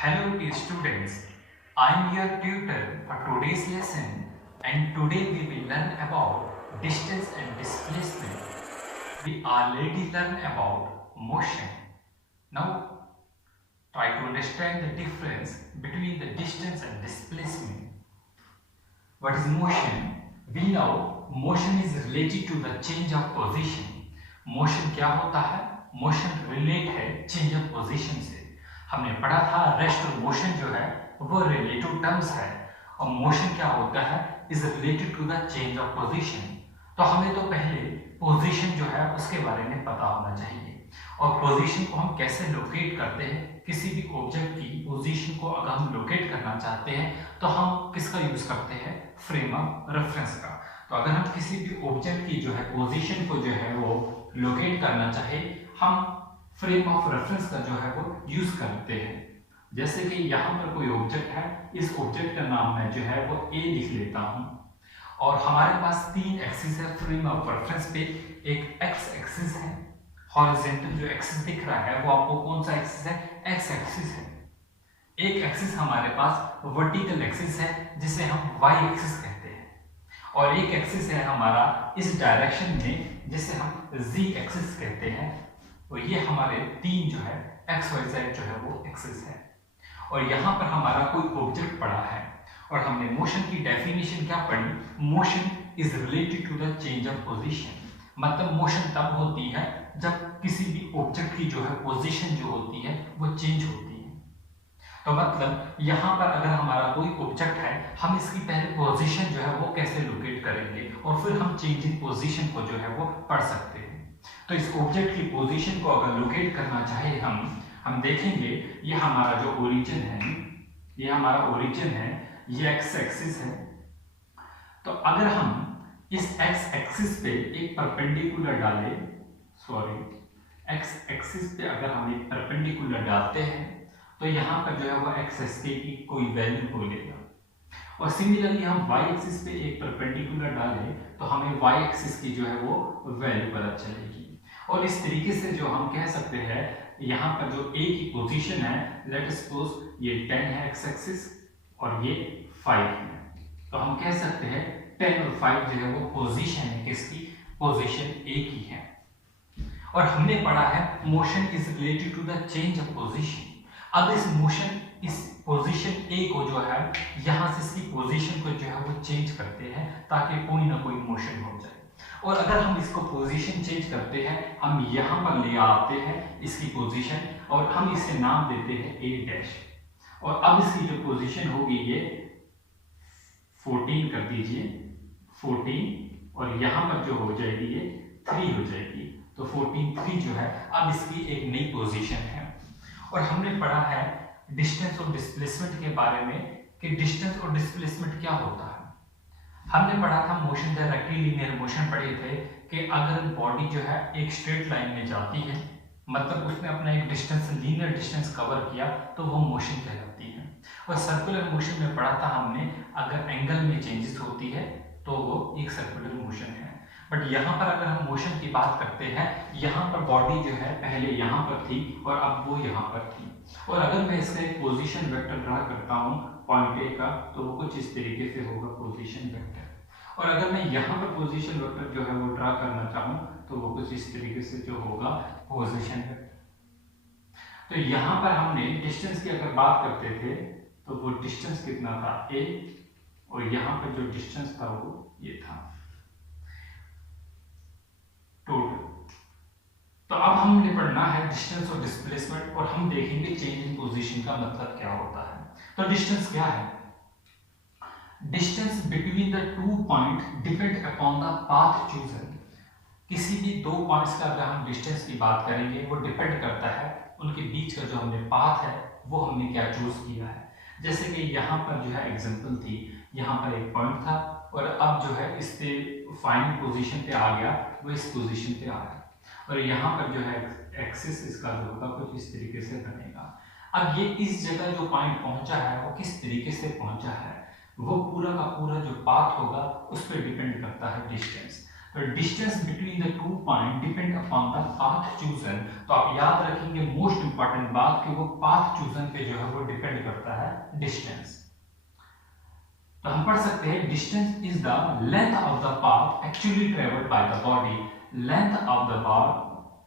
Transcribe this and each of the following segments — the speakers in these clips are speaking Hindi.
Hello dear students, I am your tutor for today's lesson and today we will learn about distance and displacement. We already learned about motion. Now try to understand the difference between the distance and displacement. What is motion? We know motion is related to the change of position. Motion क्या होता है? मोशन रिलेट है चेंज ऑफ पोजीशन से। हमने पढ़ा था रेस्ट और मोशन जो है वो रिलेटिव टर्म्स है और मोशन क्या होता है is related to the change of position. तो हमें तो पहले पोजीशन जो है उसके बारे में पता होना चाहिए और पोजीशन को हम कैसे लोकेट करते हैं। किसी भी ऑब्जेक्ट की पोजीशन को अगर हम लोकेट करना चाहते हैं तो हम किसका यूज करते हैं? फ्रेम ऑफ रेफरेंस का। तो अगर हम किसी भी ऑब्जेक्ट की जो है पोजीशन को जो है वो लोकेट करना चाहे हम फ्रेम ऑफ रेफरेंस का जो है वो यूज करते हैं। जैसे कि यहाँ पर कोई ऑब्जेक्ट है, इस ऑब्जेक्ट का नाम मैं जो है वो ए लिख लेता हूँ और हमारे पास तीन एक्सिस है फ्रेम ऑफ रेफरेंस पे। एक एक्स एक्सिस है, हॉरिजॉन्टल जो एक्सिस दिख रहा है वो आपको कौन सा एक्सिस है? एक्स एक्सिस है। एक एक्सिस हमारे पास वर्टिकल एक्सिस है जिसे हम वाई एक्सिस कहते हैं और एक एक्सिस है हमारा इस डायरेक्शन में जिसे हम जी एक्सिस कहते हैं। और ये हमारे तीन जो है एक्स वाई जेड जो है वो एक्सिस है और यहाँ पर हमारा कोई ऑब्जेक्ट पड़ा है और हमने मोशन की डेफिनेशन क्या पढ़ी? Motion is related to the change of position. मतलब मोशन तब होती है जब किसी भी ऑब्जेक्ट की जो है पोजीशन जो होती है वो चेंज होती है। तो मतलब यहाँ पर अगर हमारा कोई ऑब्जेक्ट है हम इसकी पहले पोजीशन जो है वो कैसे लोकेट करेंगे और फिर हम चेंज इन पोजीशन को जो है वो पढ़ सकते हैं। तो इस ऑब्जेक्ट की पोजीशन को अगर लोकेट करना चाहे हम देखेंगे ये हमारा जो ओरिजिन है, ये हमारा ओरिजिन है, ये एक्स एक्सिस है। तो अगर हम इस एक्स एक्सिस पे एक परपेंडिकुलर डालें, एक्स एक्सिस पे अगर हम एक परपेंडिकुलर डालते हैं तो यहाँ पर जो है वो एक्स एसके की कोई वैल्यू हो लेगा और सिमिलरली हम वाई एक्सिस पे एक परपेंडिकुलर डालें तो हमें वाई एक्सिस की जो है वो वैल्यू पता चलेगी। और इस तरीके से जो हम कह सकते हैं यहाँ पर जो ए की पोजीशन है, लेट सपोज ये 10 है एक्स एक्सिस और ये 5 है, तो हम कह सकते हैं 10 और 5 जो है वो पोजीशन है किसकी? पोजीशन ए की है। और हमने पढ़ा है motion is related to the change of position. अब इस मोशन इस पोजीशन ए को जो है यहाँ से इसकी पोजीशन को जो है वो चेंज करते हैं ताकि कोई ना कोई मोशन हो जाए। और अगर हम इसको पोजीशन चेंज करते हैं हम यहाँ पर ले आते हैं इसकी पोजीशन और हम इसे नाम देते हैं ए डैश और अब इसकी जो पोजीशन होगी ये 14 कर दीजिए, 14 और यहाँ पर जो हो जाएगी ये 3 हो जाएगी। तो 14 3 जो है अब इसकी एक नई पोजीशन है। और हमने पढ़ा है डिस्टेंस और डिस्प्लेसमेंट के बारे में कि डिस्टेंस और डिस्प्लेसमेंट क्या होता है। हमने पढ़ा था मोशन डायरेक्टली लीनियर मोशन पढ़े थे कि अगर बॉडी जो है एक स्ट्रेट लाइन में जाती है मतलब उसने अपना एक डिस्टेंस लीनियर डिस्टेंस कवर किया तो वो मोशन कहलाती है। और सर्कुलर मोशन में पढ़ा था हमने अगर एंगल में चेंजेस होती है तो वो एक सर्कुलर मोशन है। बट यहाँ पर अगर हम मोशन की बात करते हैं यहाँ पर बॉडी जो है पहले यहाँ पर थी और अब वो यहाँ पर थी और अगर मैं इसका एक पोजीशन वेक्टर ड्रा करता हूँ पॉइंट ए का तो वो कुछ इस तरीके से होगा पोजीशन वेक्टर। और अगर मैं यहाँ पर पोजीशन वेक्टर जो है वो ड्रा करना चाहूँ तो वो कुछ इस तरीके से जो होगा पोजीशन वेक्टर। तो यहाँ पर हमने डिस्टेंस की अगर बात करते थे तो वो डिस्टेंस कितना था? ए और यहाँ पर जो डिस्टेंस था वो ये था टोटल। तो अब हमने पढ़ना है डिस्टेंस और डिस्प्लेसमेंट और हम देखेंगे चेंज इन पोजीशन का मतलब क्या होता है। तो डिस्टेंस क्या है? Distance between the two point depend upon the path chosen. किसी भी दो पॉइंट्स का अगर हम डिस्टेंस की बात करेंगे वो डिपेंड करता है उनके बीच का जो हमने पाथ है वो हमने क्या चूज किया है। जैसे कि यहाँ पर जो है एग्जांपल थी, यहाँ पर एक पॉइंट था और अब जो है इस पे फाइनल पोजीशन पे आ गया, वो इस पोजीशन पे आ गया और यहाँ पर जो है एक्सिस इसका जो होगा कुछ इस तरीके से बनेगा। अब ये इस जगह जो पॉइंट पहुंचा है वो किस तरीके से पहुंचा है वो पूरा का पूरा जो पाथ होगा उस पर डिपेंड करता है डिस्टेंस। तो तो distance between the two point depend upon the path chosen. तो आप याद रखेंगे मोस्ट इंपॉर्टेंट बात कि वो पाथ चूजन पे जो है वो डिपेंड करता है डिस्टेंस। तो हम पढ़ सकते हैं distance is the length of the path actually travelled by the body, length of the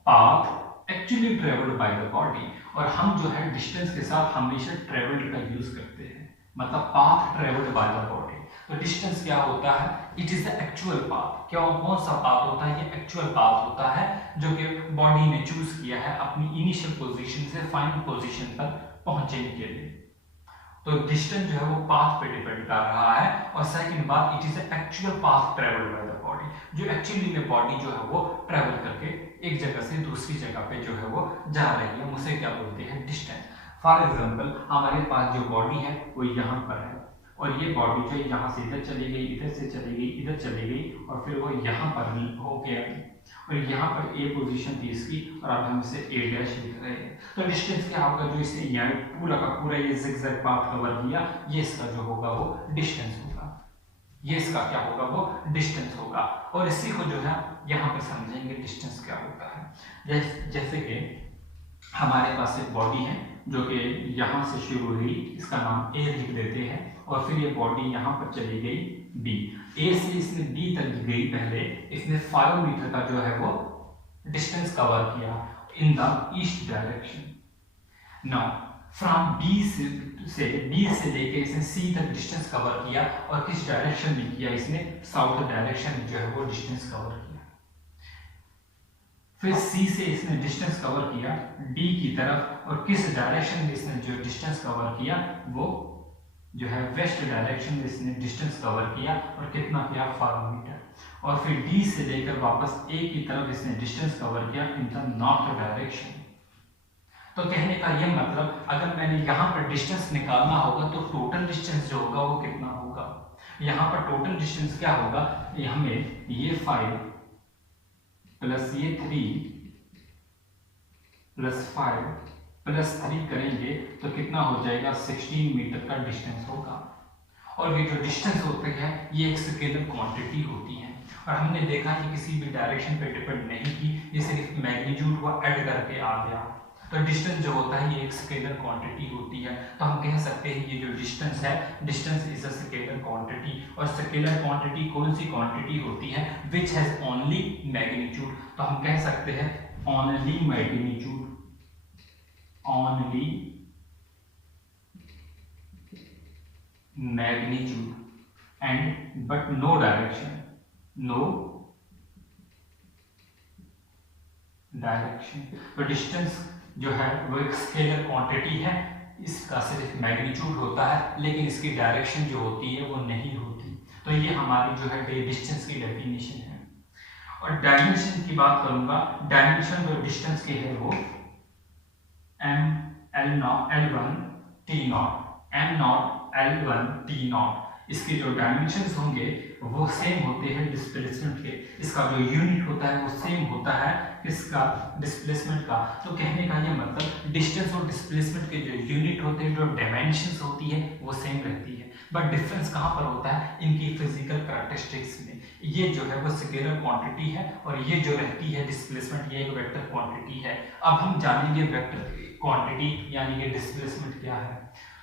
path actually travelled by the body. और हम जो है डिस्टेंस के साथ हमेशा ट्रेवल्ड का यूज करते हैं, मतलब path travelled by the body. तो डिस्टेंस क्या होता है? It is the actual path. क्या कौन सा पाथ होता है? ये एक्चुअल पाथ होता है जो कि बॉडी ने चूज किया है अपनी इनिशियल पोजीशन से फाइनल पोजीशन पर पहुंचने के लिए। तो डिस्टेंस जो है वो पाथ पे डिपेंड कर रहा है। और सेकंड बात, it is the actual path travelled by the body, जो एक्चुअली में बॉडी जो है वो ट्रेवल करके एक जगह से दूसरी जगह पे जो है वो जा रही है, उसे क्या बोलते हैं? डिस्टेंस। फॉर एग्जांपल हमारे पास जो बॉडी है वो यहाँ पर है और ये बॉडी जो यहाँ से इधर चली गई, इधर से चली गई, इधर चली गई और फिर वो यहाँ पर हो गया और यहाँ पर ए पोजीशन थी इसकी और अब हम इसे ए डैश लिख रहे हैं। तो डिस्टेंस क्या होगा? जो इसे यहाँ पूरा का पूरा ये जिगजैग पाथ कवर किया, ये इसका जो होगा वो डिस्टेंस होगा। ये इसका क्या होगा? वो डिस्टेंस होगा। और इसी को जो है यहाँ पर समझेंगे डिस्टेंस क्या होता है। जैसे कि हमारे पास एक बॉडी है जो कि यहाँ से शुरू हुई, इसका नाम ए लिख देते हैं और फिर ये बॉडी यहाँ पर चली गई बी। ए से इसने बी तक गई, पहले इसने 5 मीटर का जो है वो डिस्टेंस कवर किया in the east direction. Now from B से लेके इसने सी तक डिस्टेंस कवर किया और किस डायरेक्शन में किया? इसने साउथ डायरेक्शन में जो है वो डिस्टेंस कवर किया। फिर सी से इसने डिस्टेंस कवर किया डी की तरफ और किस डायरेक्शन में इसने जो डिस्टेंस कवर किया वो जो है वेस्ट डायरेक्शन में इसने डिस्टेंस कवर किया और कितना किया? 5 मीटर। और फिर डी से लेकर वापस ए की तरफ इसने डिस्टेंस कवर किया इन द नॉर्थ डायरेक्शन। तो कहने का ये मतलब अगर मैंने यहाँ पर डिस्टेंस निकालना होगा तो टोटल डिस्टेंस जो होगा वो कितना होगा? यहाँ पर टोटल डिस्टेंस क्या होगा? हमें ये 5 प्लस ये 3 प्लस 5 प्लस 3 करेंगे तो कितना हो जाएगा? 16 मीटर का डिस्टेंस होगा। और ये जो डिस्टेंस होते हैं ये एक स्केलर क्वांटिटी होती है और हमने देखा कि किसी भी डायरेक्शन पे डिपेंड नहीं की, ये सिर्फ मैग्नीट्यूड को ऐड करके आ गया। तो डिस्टेंस जो होता है ये एक स्केलर क्वांटिटी होती है। तो हम कह सकते हैं ये जो डिस्टेंस है, distance is a scalar quantity. और स्केलर क्वांटिटी कौन सी क्वांटिटी होती है? Which has only magnitude. तो हम कह सकते हैं only magnitude, only magnitude and but no direction, no direction। तो डिस्टेंस जो है वो एक स्केलर क्वांटिटी है, इसका सिर्फ मैग्नीट्यूड होता है लेकिन इसकी डायरेक्शन जो होती है वो नहीं होती। तो ये हमारी जो है डिस्टेंस की डेफिनेशन है। और डायमेंशन की बात करूंगा, डायमेंशन जो डिस्टेंस की है वो m L1 T0 m0 L1 T0। इसके जो डायमेंशंस होंगे वो सेम होते हैं डिस्प्लेसमेंट के। इसका जो यूनिट होता है वो सेम होता है किसका? डिस्प्लेसमेंट का। तो कहने का ये मतलब डिस्टेंस और डिस्प्लेसमेंट के जो यूनिट होते हैं, जो डायमेंशंस होती है वो सेम रहती है, बट डिफरेंस कहाँ पर होता है? इनकी फिजिकल कैरेक्टरिस्टिक्स में। ये जो है वो स्केलर क्वांटिटी है और ये जो रहती है डिस्प्लेसमेंट, ये एक वेक्टर क्वांटिटी है। अब हम जानेंगे वेक्टर क्वांटिटी यानी कि डिस्प्लेसमेंट क्या है।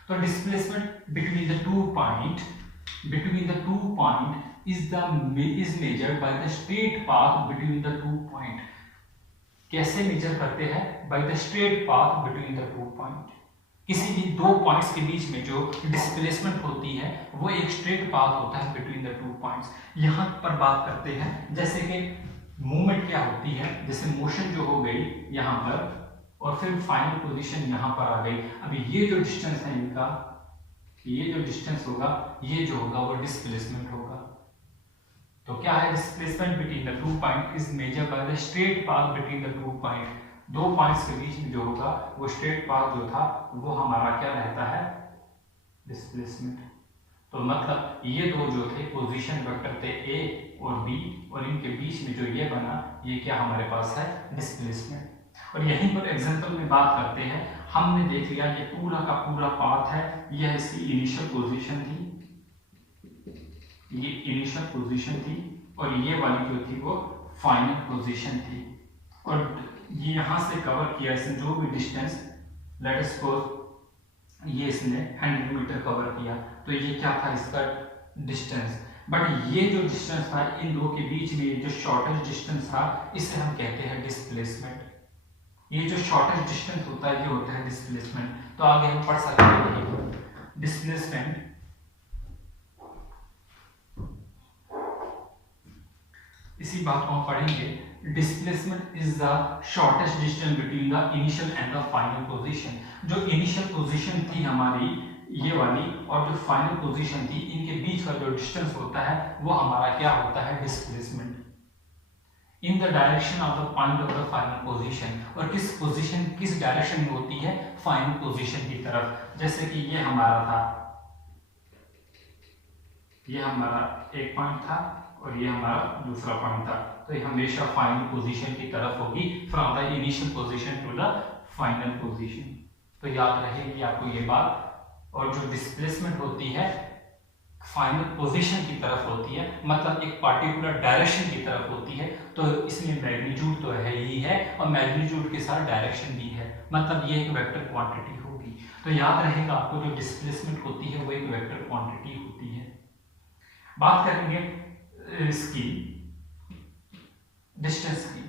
तो displacement between the two point is measured by the straight path between the two point। कैसे मेजर करते हैं? by the straight path between the two point। किसी भी दो पॉइंट्स के बीच में जो डिस्प्लेसमेंट होती है वो एक स्ट्रेट पाथ होता है बिटवीन द टू पॉइंट्स। यहाँ पर बात करते हैं जैसे कि मूवमेंट क्या होती है, जैसे मोशन जो हो गई यहाँ पर और फिर फाइनल पोजीशन यहाँ पर आ गई। अभी ये जो डिस्टेंस है इनका, ये जो डिस्टेंस होगा, ये जो होगा वो डिस्प्लेसमेंट होगा। तो क्या है? Displacement between the two point is measured by the straight path between the two point. दो पॉइंट्स के बीच में जो होगा वो स्ट्रेट पाथ जो था वो हमारा क्या रहता है? डिस्प्लेसमेंट। तो मतलब ये दो जो थे पोजीशन वेक्टर थे ए और बी और इनके बीच में जो ये बना ये क्या हमारे पास है? डिस्प्लेसमेंट। और यहीं पर एग्जांपल में बात करते हैं, हमने देख लिया ये पूरा का पूरा पाथ है, यह इसकी इनिशियल पोजीशन थी, ये इनिशियल पोजीशन थी और ये वाली जो थी वो फाइनल पोजीशन थी। और ये यहाँ से कवर किया इसने जो भी डिस्टेंस, लेट सपोज ये इसने 100 मीटर कवर किया, तो ये क्या था इसका डिस्टेंस। बट ये जो डिस्टेंस था इन दो के बीच में, जो शॉर्टेस्ट डिस्टेंस था, इसे हम कहते हैं डिस्प्लेसमेंट। ये जो शॉर्टेस्ट डिस्टेंस होता है ये होता है डिस्प्लेसमेंट। तो आगे हम पढ़ सकते हैं डिस्प्लेसमेंट इसी बात को हम पढ़ेंगे। Displacement is the shortest distance between the initial and the final position. जो इनिशियल पोजीशन थी हमारी ये वाली और जो फाइनल पोजीशन थी, इनके बीच का जो डिस्टेंस होता है वो हमारा क्या होता है, displacement in the direction of the point of the final position. और किस पोजीशन किस डायरेक्शन में होती है, फाइनल पोजीशन की तरफ। जैसे कि ये हमारा था, ये हमारा एक पॉइंट था और ये हमारा दूसरा पॉइंट था, तो ये हमेशा फाइनल पोजीशन की तरफ होगी, from the initial position to the final position. तो याद रहेगी आपको ये बात। और जो डिस्प्लेसमेंट होती है फाइनल पोजीशन की तरफ होती है, मतलब एक पार्टिकुलर डायरेक्शन की तरफ होती है। तो इसमें मैग्नीट्यूड तो है ही है और मैग्नीट्यूड के साथ डायरेक्शन भी है, मतलब ये एक वेक्टर क्वांटिटी होगी। तो याद रहेगा आपको जो डिस्प्लेसमेंट होती है वो एक वेक्टर क्वांटिटी होती है। बात करेंगे इसकी डिस्टेंस की।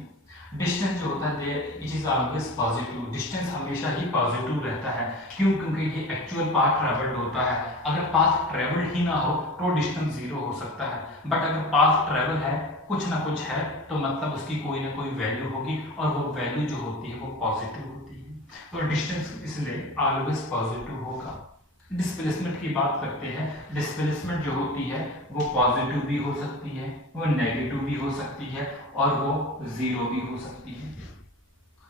डिस्टेंस जो होता है it is always positive. Distance हमेशा ही पॉजिटिव रहता है। क्यों? क्योंकि ये एक्चुअल पाथ ट्रेवल्ड होता है। अगर पाथ ट्रेवल्ड ही ना हो तो डिस्टेंस जीरो हो सकता है, बट अगर पाथ ट्रेवल है, कुछ ना कुछ है, तो मतलब उसकी कोई ना कोई वैल्यू होगी और वो वैल्यू जो होती है वो पॉजिटिव होती है। तो डिस्टेंस इसलिए ऑलवेज पॉजिटिव होगा। डिस्प्लेसमेंट की बात करते हैं। डिस्प्लेसमेंट जो होती है वो पॉजिटिव भी हो सकती है, वो नेगेटिव भी हो सकती है और वो जीरो भी हो सकती है।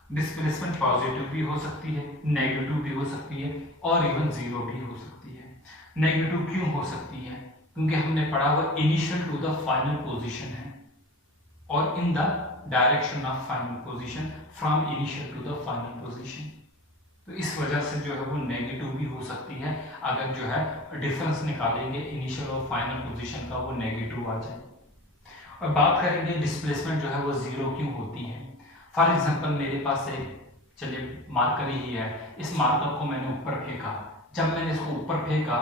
डिस्प्लेसमेंट पॉजिटिव भी हो सकती है, नेगेटिव भी हो सकती है और इवन जीरो भी हो सकती है। नेगेटिव क्यों हो सकती है? क्योंकि हमने पढ़ा वो initial to the final position है और in the direction of final position from initial to the final position. तो इस वजह से जो है वो नेगेटिव भी हो सकती है। अगर जो है डिफरेंस निकालेंगे इनिशियल और फाइनल पोजीशन का, वो नेगेटिव आ जाए। और बात करेंगे डिस्प्लेसमेंट जो है वो जीरो क्यों होती है। फॉर एग्जांपल मेरे पास एक चलिए मार्कर ही है, इस मार्कर को मैंने ऊपर फेंका। जब मैंने इसको ऊपर फेंका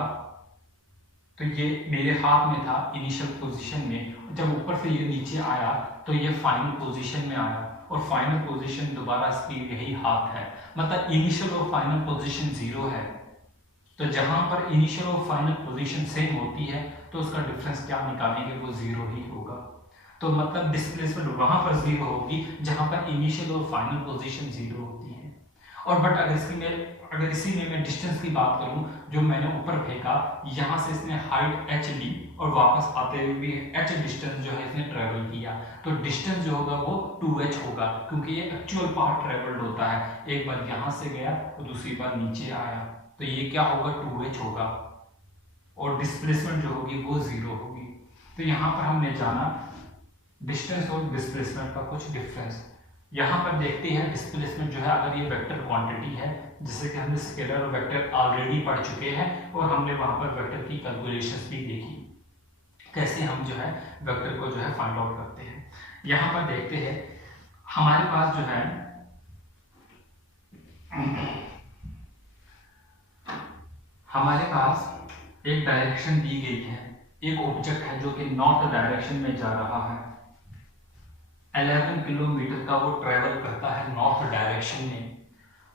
तो ये मेरे हाथ में था इनिशियल पोजीशन में, जब ऊपर से ये नीचे आया तो ये फाइनल पोजीशन में आया और फाइनल पोजीशन दोबारा इसकी यही हाथ है, मतलब इनिशियल और फाइनल पोजीशन जीरो है। तो जहां पर इनिशियल और फाइनल पोजीशन सेम होती है तो उसका डिफरेंस क्या निकालेंगे, वो जीरो ही होगा। तो मतलब डिस्प्लेसमेंट वहां पर जीरो होगी जहां पर इनिशियल और फाइनल पोजीशन जीरो होती है। और बट अगर इसी में मैं डिस्टेंस की बात करूं, जो मैंने ऊपर फेंका, यहाँ से इसने हाइट h ली और वापस आते हुए भी h डिस्टेंस जो है इसने ट्रेवल किया, तो डिस्टेंस जो होगा वो 2h होगा, क्योंकि ये एक्चुअल पार्ट ट्रेवल्ड होता है। एक बार यहाँ से गया और दूसरी बार नीचे आया, तो ये क्या होगा, 2h होगा और डिस्प्लेसमेंट जो होगी वो जीरो होगी। तो यहाँ पर हमने जाना डिस्टेंस और डिस्प्लेसमेंट का कुछ डिफरेंस। यहाँ पर देखते हैं डिस्प्लेसमेंट जो है, अगर ये वेक्टर क्वांटिटी है, जैसे कि हमने स्केलर और वेक्टर ऑलरेडी पढ़ चुके हैं और हमने वहां पर वेक्टर की कैलकुलेशंस भी देखी, कैसे हम जो है वेक्टर को जो है फाइंड आउट करते हैं। यहाँ पर देखते हैं हमारे पास जो है हमारे पास एक डायरेक्शन दी गई है, एक ऑब्जेक्ट है जो कि नॉर्थ डायरेक्शन में जा रहा है। 11 किलोमीटर का वो ट्रेवल करता है नॉर्थ डायरेक्शन में।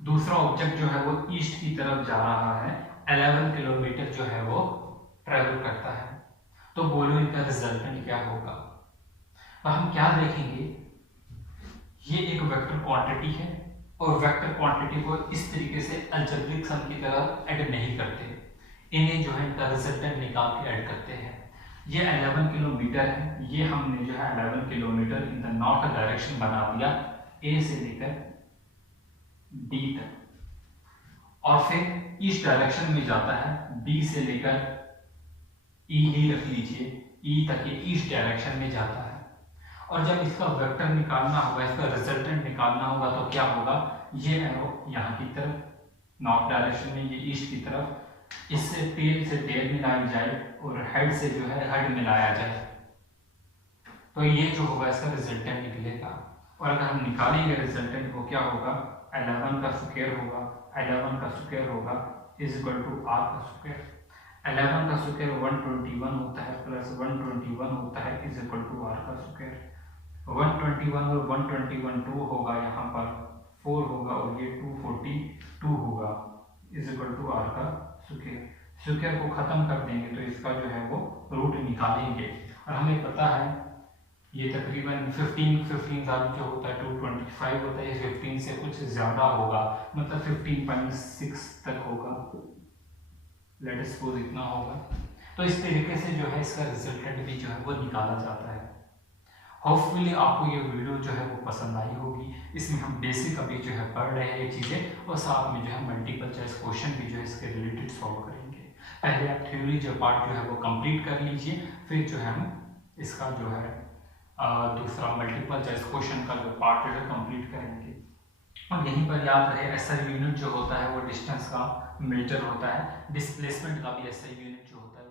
दूसरा ऑब्जेक्ट जो है वो ईस्ट की तरफ जा रहा है, 11 किलोमीटर जो है वो ट्रेवल करता है। तो बोलो इनका रिजल्टेंट क्या होगा। तो हम क्या देखेंगे, ये एक वेक्टर क्वांटिटी है और वेक्टर क्वांटिटी को इस तरीके से अलजेब्रिक सम की तरह ऐड नहीं करते, इन्हें जो है इनका रिजल्टेंट निकाल के ऐड करते हैं। ये 11 किलोमीटर है, ये हमने जो है 11 kilometre in the north direction बना दिया, ए से लेकर डी तक, और फिर ईस्ट डायरेक्शन में जाता है, बी से लेकर ई ही रख लीजिए, ई तक ये ईस्ट डायरेक्शन में जाता है। और जब इसका वेक्टर निकालना होगा, इसका रिजल्टेंट निकालना होगा, तो क्या होगा, ये एरो यहाँ की तरफ नॉर्थ डायरेक्शन में, ये ईस्ट की तरफ, इससे टेल से टेल मिलाई जाए और हेड से जो है हेड मिलाया जाए। तो ये जो होगा इसका रिजल्टेंट निकलेगा। और अगर हम निकालेंगे रिजल्टेंट को क्या होगा, 11 का स्क्वायर होगा, 11 का स्क्वायर होगा इज इक्वल टू आर का स्क्वायर। 11 का स्क्वायर 121 होता है प्लस 121 होता है इज इक्वल टू आर का स्क्वायर। 121 और 121 2 होगा, यहाँ पर 4 होगा और ये 242 होगा इज इक्वल टू आर का स्क्वायर। स्क्वायर को खत्म कर देंगे तो इसका जो है वो रूट निकालेंगे। और हमें पता है ये तकरीबन 15 साल जो होता है 225 होता है, ये 15 से कुछ ज़्यादा होगा, मतलब 15.6 तक होगा, लेट सपोज इतना होगा। तो इस तरीके से जो है इसका रिजल्टेंट भी जो है वो निकाला जाता है। होपफुली आपको ये वीडियो जो है वो पसंद आई होगी। इसमें हम बेसिक अभी जो है पढ़ रहे हैं ये चीज़ें, और साथ में जो है मल्टीपल चॉइस क्वेश्चन भी जो है इसके रिलेटेड सॉल्व करेंगे। पहले आप थ्योरी जो पार्ट जो है वो कंप्लीट कर लीजिए, फिर जो है हम इसका जो है दूसरा मल्टीपल चॉइस क्वेश्चन का जो पार्ट है कंप्लीट करेंगे। और यहीं पर याद रहे SI यूनिट जो होता है वो डिस्टेंस का मीटर होता है, डिस्प्लेसमेंट का भी SI यूनिट जो होता है